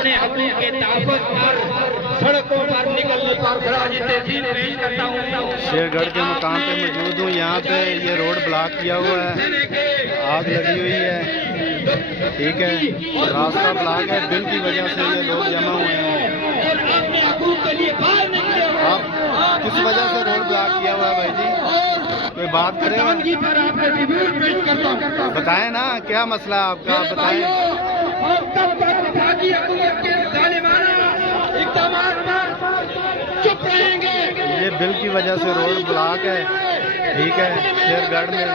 अपने हकों के तहफ़्फ़ुज़ पर सड़कों पर निकलने पर खराज तहसीन पेश करता हूँ। शेरगढ़ के मुकाम पे मौजूद हूँ। यहाँ पे ये रोड ब्लॉक किया हुआ है, आग लगी हुई है, ठीक है, रास्ता ब्लॉक है, बिल की वजह से ये लोग जमा हुए हैं। आप किस वजह से रोड ब्लॉक किया हुआ है भाई जी, कोई बात करें? बताएं ना क्या मसला है आपका, आप बताएं। चुप रहेंगे। ये बिल की वजह से रोड ब्लॉक है, ठीक है, शेरगढ़ में।